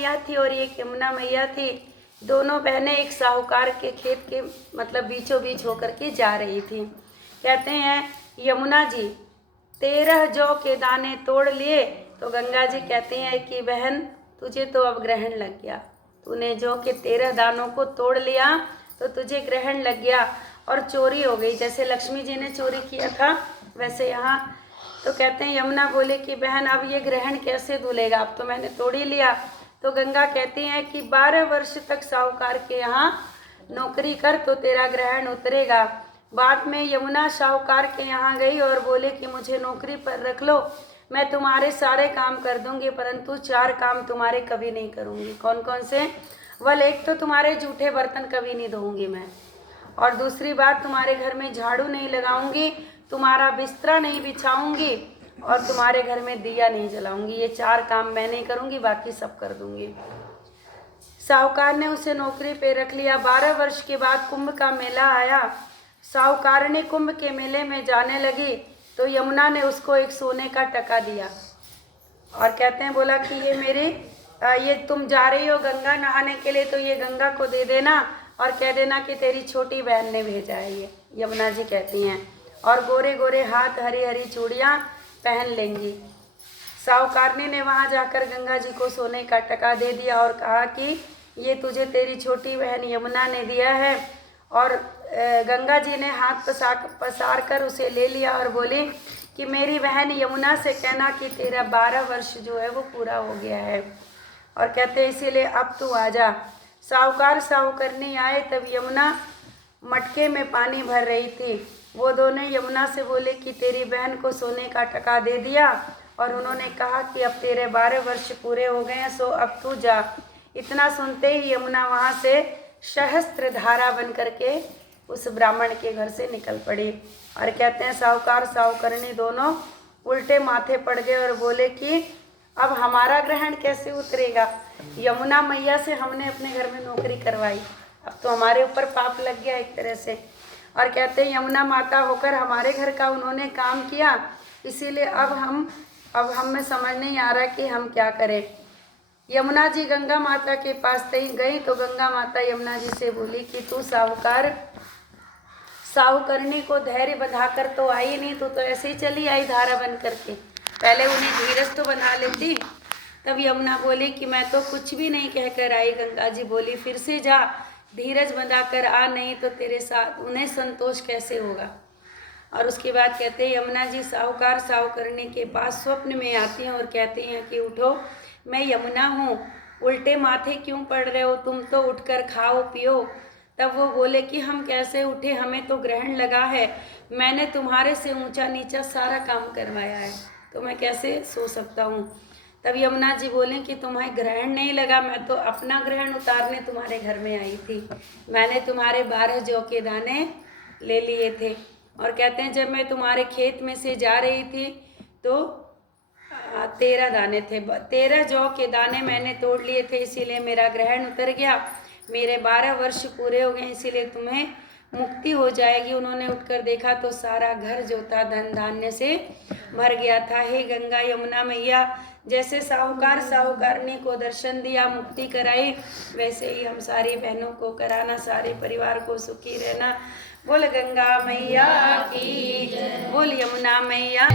मैया थी और एक यमुना मैया थी। दोनों बहनें एक साहूकार के खेत के मतलब बीचों बीच होकर के जा रही थी। कहते हैं यमुना जी 13 जौ के दाने तोड़ लिए। तो गंगा जी कहती हैं कि बहन तुझे तो अब ग्रहण लग गया, तूने जौ के 13 दानों को तोड़ लिया तो तुझे ग्रहण लग गया और चोरी हो गई। जैसे लक्ष्मी जी ने चोरी किया था वैसे यहाँ। तो कहते हैं यमुना बोले कि बहन अब ये ग्रहण कैसे धुलेगा, अब तो मैंने तोड़ ही लिया। तो गंगा कहती हैं कि 12 वर्ष तक साहूकार के यहाँ नौकरी कर तो तेरा ग्रहण उतरेगा। बाद में यमुना साहूकार के यहाँ गई और बोले कि मुझे नौकरी पर रख लो, मैं तुम्हारे सारे काम कर दूंगी, परंतु 4 काम तुम्हारे कभी नहीं करूंगी। कौन कौन से? वल एक तो तुम्हारे जूठे बर्तन कभी नहीं धोऊंगी मैं, और दूसरी बात तुम्हारे घर में झाड़ू नहीं लगाऊंगी, तुम्हारा बिस्तरा नहीं बिछाऊंगी और तुम्हारे घर में दिया नहीं जलाऊंगी। ये 4 काम मैं नहीं करूंगी, बाकी सब कर दूंगी। साहूकार ने उसे नौकरी पे रख लिया। 12 वर्ष के बाद कुंभ का मेला आया। साहूकार ने कुंभ के मेले में जाने लगी तो यमुना ने उसको एक सोने का टका दिया और कहते हैं बोला कि ये मेरे ये तुम जा रही हो गंगा नहाने के लिए तो ये गंगा को दे देना और कह देना कि तेरी छोटी बहन ने भेजा है। ये यमुना जी कहती हैं, और गोरे गोरे हाथ हरी हरी चूड़ियाँ पहन लेंगी। साहूकारनी ने वहाँ जाकर गंगा जी को सोने का टका दे दिया और कहा कि ये तुझे तेरी छोटी बहन यमुना ने दिया है। और गंगा जी ने हाथ पसार कर उसे ले लिया और बोली कि मेरी बहन यमुना से कहना कि तेरा 12 वर्ष जो है वो पूरा हो गया है, और कहते हैं इसीलिए अब तू आ जा। साहूकार साहूकारनी आए तब यमुना मटके में पानी भर रही थी। वो दोनों यमुना से बोले कि तेरी बहन को सोने का टका दे दिया और उन्होंने कहा कि अब तेरे 12 वर्ष पूरे हो गए हैं, सो अब तू जा। इतना सुनते ही यमुना वहाँ से सहस्त्र धारा बन करके उस ब्राह्मण के घर से निकल पड़ी। और कहते हैं साहूकार साहूकारनी दोनों उल्टे माथे पड़ गए और बोले कि अब हमारा ग्रहण कैसे उतरेगा, यमुना मैया से हमने अपने घर में नौकरी करवाई, अब तो हमारे ऊपर पाप लग गया एक तरह से। और कहते हैं यमुना माता होकर हमारे घर का उन्होंने काम किया, इसीलिए अब हमें समझ नहीं आ रहा कि हम क्या करें। यमुना जी गंगा माता के पास गई तो गंगा माता यमुना जी से बोली कि तू साहूकारनी को धैर्य बंधाकर तो आई नहीं, तो ऐसे ही चली आई धारा बन करके, पहले उन्हें धीरज तो बना लेती। तब यमुना बोली कि मैं तो कुछ भी नहीं कहकर आई। गंगा जी बोली फिर से जा, धीरज बंधाकर आ, नहीं तो तेरे साथ उन्हें संतोष कैसे होगा। और उसके बाद कहते हैं यमुना जी साहूकार साहूकारनी के पास स्वप्न में आती हैं और कहती हैं कि उठो, मैं यमुना हूँ, उल्टे माथे क्यों पड़ रहे हो, तुम तो उठकर खाओ पियो। तब वो बोले कि हम कैसे उठे, हमें तो ग्रहण लगा है, मैंने तुम्हारे से ऊंचा नीचा सारा काम करवाया है, तो मैं कैसे सो सकता हूँ। तब यमुना जी बोले कि तुम्हें ग्रहण नहीं लगा, मैं तो अपना ग्रहण उतारने तुम्हारे घर में आई थी, मैंने तुम्हारे 12 जौ के दाने ले लिए थे। और कहते हैं जब मैं तुम्हारे खेत में से जा रही थी तो 13 दाने थे, 13 जौ के दाने मैंने तोड़ लिए थे, इसीलिए मेरा ग्रहण उतर गया, मेरे 12 वर्ष पूरे हो गए, इसीलिए तुम्हें मुक्ति हो जाएगी। उन्होंने उठकर देखा तो सारा घर जो था धन धान्य से भर गया था। हे गंगा यमुना मैया, जैसे साहूकार साहूकारनी को दर्शन दिया, मुक्ति कराई, वैसे ही हम सारी बहनों को कराना, सारे परिवार को सुखी रहना। बोल गंगा मैया की, बोल यमुना मैया